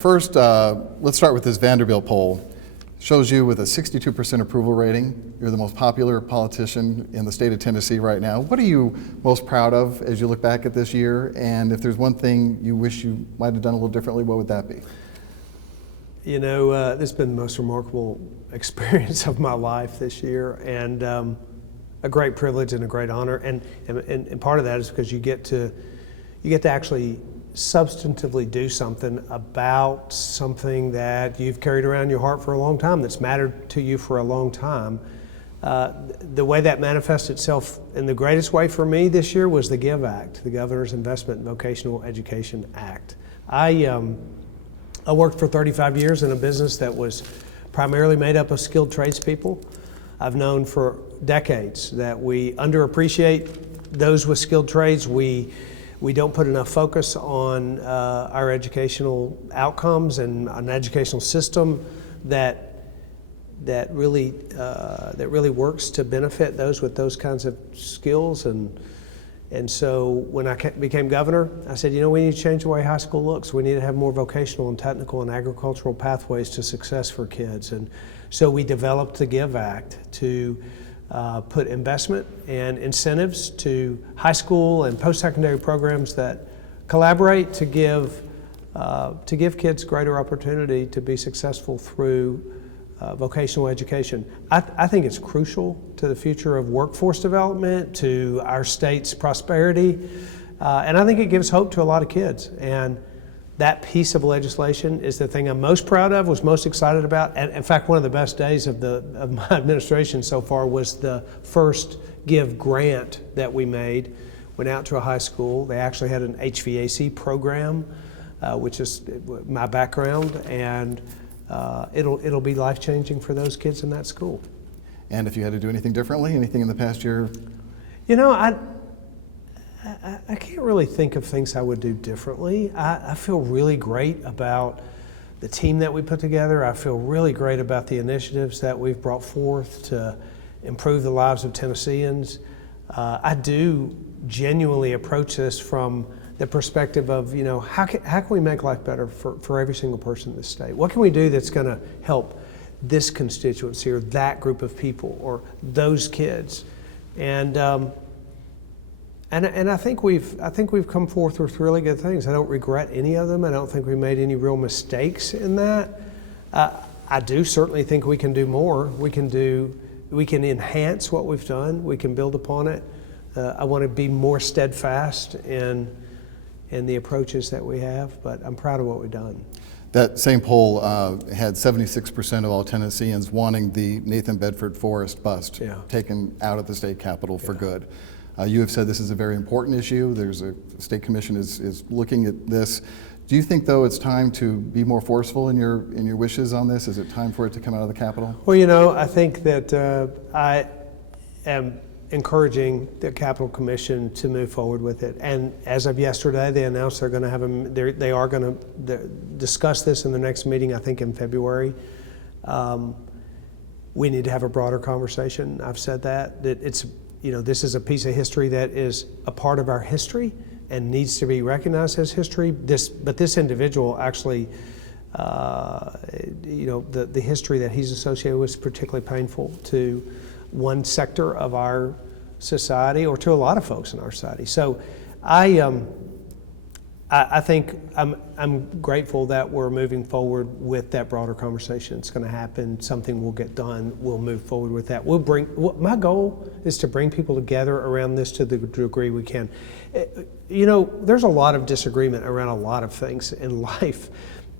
First, let's start with this Vanderbilt poll. It shows you with a 62% approval rating. You're the most popular politician in the state of Tennessee right now. What are you most proud of as you look back at this year? And if there's one thing you wish you might have done a little differently, what would that be? You know, this has been the most remarkable experience of my life this year, and a great privilege and a great honor. And part of that is because you get to actually substantively do something about something that you've carried around in your heart for a long time, that's mattered to you for a long time. The way that manifests itself in the greatest way for me this year was the GIVE Act, the Governor's Investment in Vocational Education Act. I worked for 35 years in a business that was primarily made up of skilled tradespeople. I've known for decades that we underappreciate those with skilled trades. We don't put enough focus on our educational outcomes and an educational system that really works to benefit those with those kinds of skills. And so when I became governor, I said, you know, we need to change the way high school looks. We need to have more vocational and technical and agricultural pathways to success for kids. And so we developed the GIVE Act to put investment and incentives to high school and post-secondary programs that collaborate to give kids greater opportunity to be successful through vocational education. I think it's crucial to the future of workforce development, to our state's prosperity, and I think it gives hope to a lot of kids. And that piece of legislation is the thing I'm most proud of, was most excited about. And in fact, one of the best days of my administration so far was the first GIVE grant that we made. Went out to a high school. They actually had an HVAC program, which is my background, and it'll be life-changing for those kids in that school. And if you had to do anything differently, anything in the past year? You know, I can't really think of things I would do differently. I feel really great about the team that we put together. I feel really great about the initiatives that we've brought forth to improve the lives of Tennesseans. I do genuinely approach this from the perspective of, you know, how can we make life better for every single person in this state? What can we do that's going to help this constituency or that group of people or those kids? And I think we've come forth with really good things. I don't regret any of them. I don't think we made any real mistakes in that. I do certainly think we can do more. We can enhance what we've done. We can build upon it. I want to be more steadfast in the approaches that we have, but I'm proud of what we've done. That same poll had 76% of all Tennesseans wanting the Nathan Bedford Forrest bust taken out of the state capitol for good. You have said this is a very important issue. There's a state commission is looking at this. Do you think, though, it's time to be more forceful in your wishes on this? Is it time for it to come out of the Capitol? Well, you know, I think that I am encouraging the Capitol Commission to move forward with it. And as of yesterday, they announced they're going to have they are going to discuss this in the next meeting, I think in February. We need to have a broader conversation. I've said that it's, you know, this is a piece of history that is a part of our history and needs to be recognized as history. But this individual actually, you know, the history that he's associated with is particularly painful to one sector of our society or to a lot of folks in our society. So I think I'm grateful that we're moving forward with that broader conversation. It's going to happen. Something will get done. We'll move forward with that. My goal is to bring people together around this to the degree we can. You know, there's a lot of disagreement around a lot of things in life,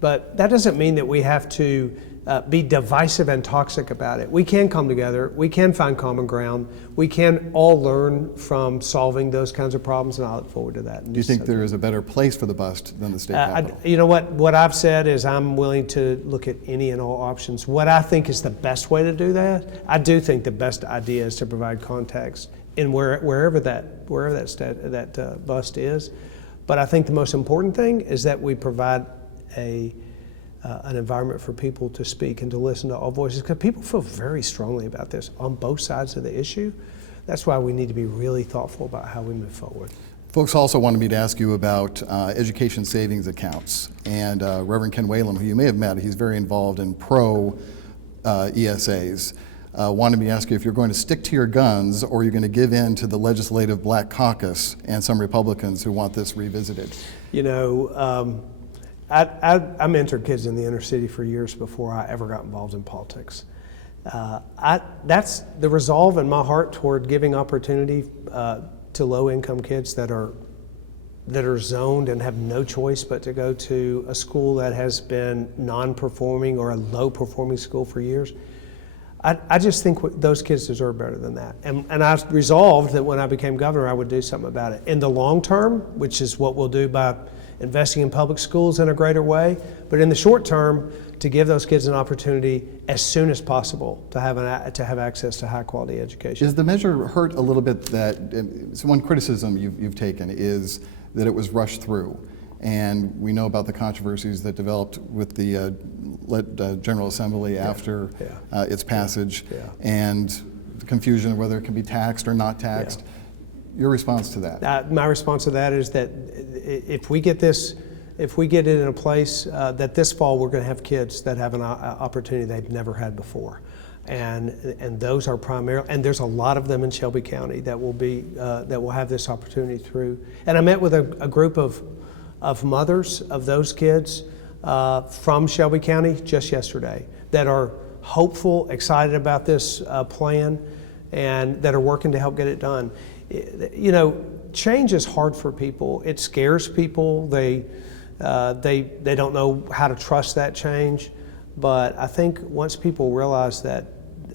but that doesn't mean that we have to be divisive and toxic about it. We can come together. We can find common ground. We can all learn from solving those kinds of problems, and I look forward to that. Do you think there is a better place for the bust than the state capitol? You know what I've said is I'm willing to look at any and all options. What I think is the best way to do that, I do think the best idea is to provide context in wherever that bust is. But I think the most important thing is that we provide an environment for people to speak and to listen to all voices, because people feel very strongly about this on both sides of the issue. That's why we need to be really thoughtful about how we move forward. Folks also wanted me to ask you about education savings accounts. And Reverend Ken Whalum, who you may have met, he's very involved in ESAs, wanted me to ask you if you're going to stick to your guns or you're going to give in to the legislative Black Caucus and some Republicans who want this revisited. You know, I mentored kids in the inner city for years before I ever got involved in politics. That's the resolve in my heart toward giving opportunity to low-income kids that are zoned and have no choice but to go to a school that has been non-performing or a low-performing school for years. I just think those kids deserve better than that. And I resolved that when I became governor, I would do something about it. In the long term, which is what we'll do by investing in public schools in a greater way, but in the short term, to give those kids an opportunity as soon as possible to have access to high quality education. Is the measure hurt a little bit that, so one criticism you've taken is that it was rushed through, and we know about the controversies that developed with the General Assembly after its passage, and the confusion of whether it can be taxed or not taxed. Your response to that? My response to that is that if we get it in a place that this fall we're going to have kids that have an opportunity they've never had before, and those are primarily, and there's a lot of them in Shelby County that will have this opportunity through. And I met with a group of mothers of those kids from Shelby County just yesterday that are hopeful, excited about this plan, and that are working to help get it done. You know, change is hard for people. It scares people. They don't know how to trust that change. But I think once people realize that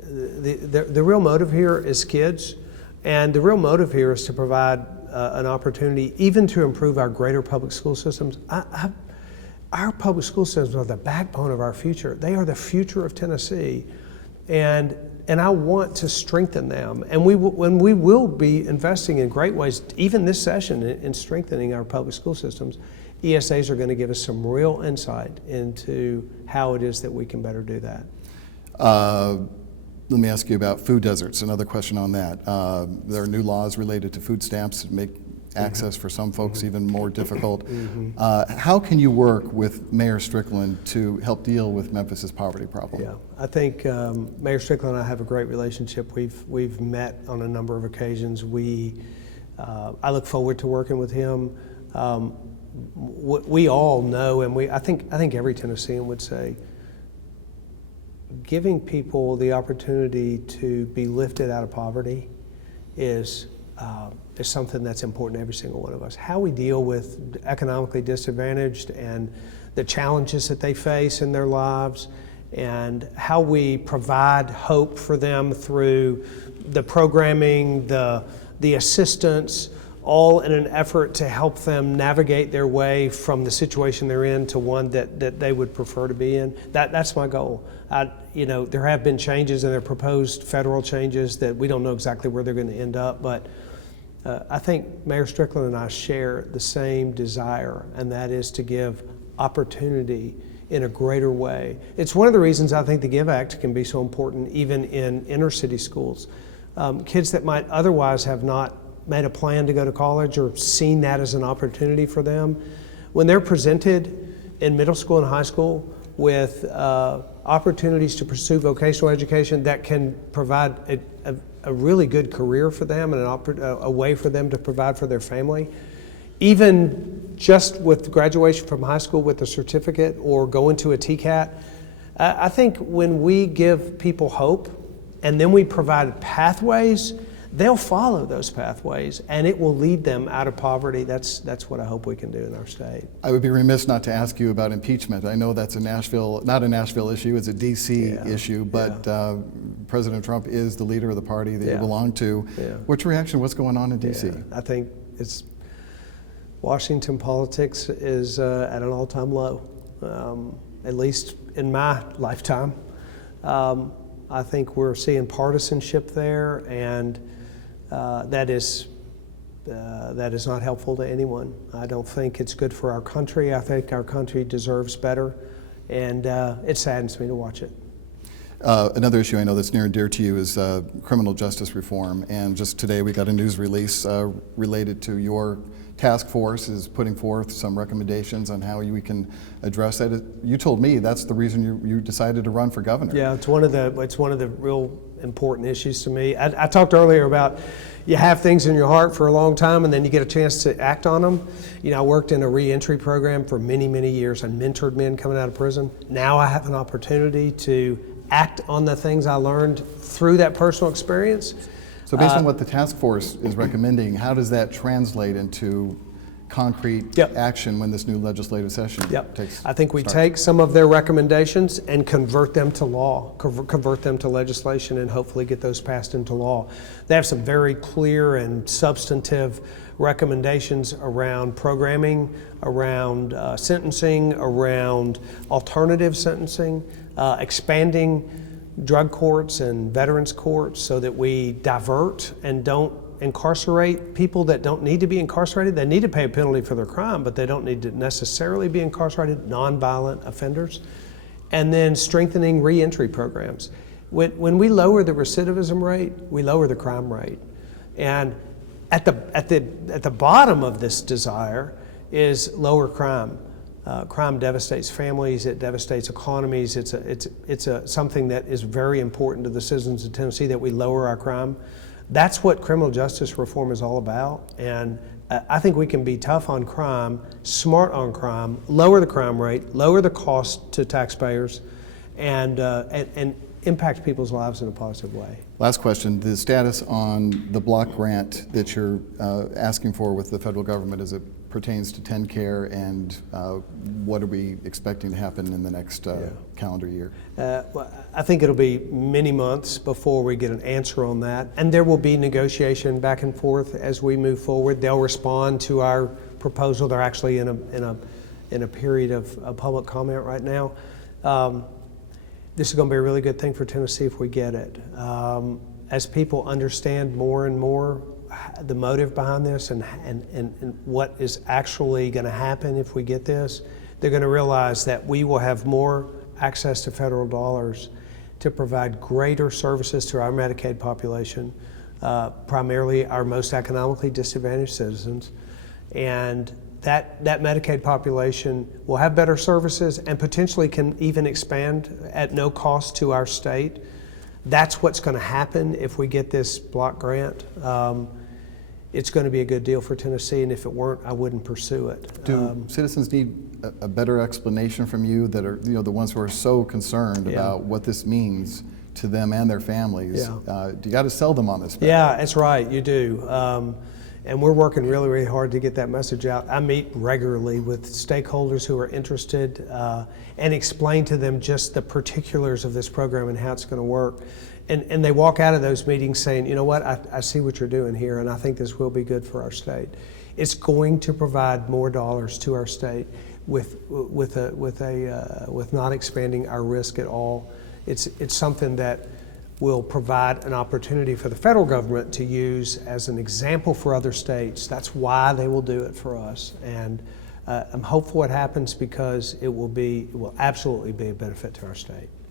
the real motive here is kids, and the real motive here is to provide an opportunity even to improve our greater public school systems. Our public school systems are the backbone of our future. They are the future of Tennessee, and I want to strengthen them. And we will be investing in great ways, even this session, in strengthening our public school systems. ESAs are going to give us some real insight into how it is that we can better do that. Let me ask you about food deserts, another question on that. There are new laws related to food stamps that make access for some folks even more difficult. How can you work with Mayor Strickland to help deal with Memphis's poverty problem? Yeah, I think Mayor Strickland and I have a great relationship. We've met on a number of occasions. I look forward to working with him. We all know, and I think every Tennessean would say, giving people the opportunity to be lifted out of poverty is something that's important to every single one of us. How we deal with economically disadvantaged and the challenges that they face in their lives, and how we provide hope for them through the programming, the assistance, all in an effort to help them navigate their way from the situation they're in to one that they would prefer to be in. That's my goal. There have been changes, and there are proposed federal changes that we don't know exactly where they're going to end up, but I think Mayor Strickland and I share the same desire, and that is to give opportunity in a greater way. It's one of the reasons I think the GIVE Act can be so important even in inner city schools. Kids that might otherwise have not made a plan to go to college or seen that as an opportunity for them, when they're presented in middle school and high school with opportunities to pursue vocational education that can provide a really good career for them and a way for them to provide for their family, even just with graduation from high school with a certificate or going to a TCAT. I think when we give people hope and then we provide pathways, they'll follow those pathways, and it will lead them out of poverty. That's what I hope we can do in our state. I would be remiss not to ask you about impeachment. I know that's not a Nashville issue, it's a DC issue, but President Trump is the leader of the party that you belong to. What's your reaction? What's going on in DC? I think Washington politics is at an all-time low, at least in my lifetime. I think we're seeing partisanship there, and that is not helpful to anyone. I don't think it's good for our country. I think our country deserves better, and it saddens me to watch it. Another issue I know that's near and dear to you is criminal justice reform, and just today we got a news release related to your task force is putting forth some recommendations on how we can address that. You told me that's the reason you decided to run for governor. Yeah, it's one of the real important issues to me. I talked earlier about you have things in your heart for a long time and then you get a chance to act on them. You know, I worked in a reentry program for many, many years and mentored men coming out of prison. Now I have an opportunity to act on the things I learned through that personal experience. So based on what the task force is recommending, how does that translate into concrete action when this new legislative session takes? I think we take some of their recommendations and convert them to law, convert them to legislation, and hopefully get those passed into law. They have some very clear and substantive recommendations around programming, around sentencing, around alternative sentencing, expanding drug courts and veterans courts so that we divert and don't incarcerate people that don't need to be incarcerated. They need to pay a penalty for their crime, but they don't need to necessarily be incarcerated, nonviolent offenders. And then strengthening reentry programs. When we lower the recidivism rate, we lower the crime rate. And at the bottom of this desire is lower crime. Crime devastates families, it devastates economies. It's something that is very important to the citizens of Tennessee, that we lower our crime. That's what criminal justice reform is all about. And I think we can be tough on crime, smart on crime, lower the crime rate, lower the cost to taxpayers, and impact people's lives in a positive way. Last question, the status on the block grant that you're asking for with the federal government as it pertains to TennCare, and what are we expecting to happen in the next calendar year? Well, I think it'll be many months before we get an answer on that, and there will be negotiation back and forth as we move forward. They'll respond to our proposal. They're actually in a period of public comment right now. This is going to be a really good thing for Tennessee if we get it. As people understand more and more the motive behind this and what is actually going to happen if we get this, they're going to realize that we will have more access to federal dollars to provide greater services to our Medicaid population, primarily our most economically disadvantaged citizens. And that Medicaid population will have better services and potentially can even expand at no cost to our state. That's what's going to happen if we get this block grant. It's going to be a good deal for Tennessee, and if it weren't, I wouldn't pursue it. Do citizens need a better explanation from you, that are the ones who are so concerned about what this means to them and their families? You got to sell them on this better. Yeah, that's right, you do. And we're working really, really hard to get that message out. I meet regularly with stakeholders who are interested and explain to them just the particulars of this program and how it's going to work. And they walk out of those meetings saying, you know what, I see what you're doing here, and I think this will be good for our state. It's going to provide more dollars to our state with not expanding our risk at all. It's something that will provide an opportunity for the federal government to use as an example for other states. That's why they will do it for us. And I'm hopeful it happens because it will absolutely be a benefit to our state.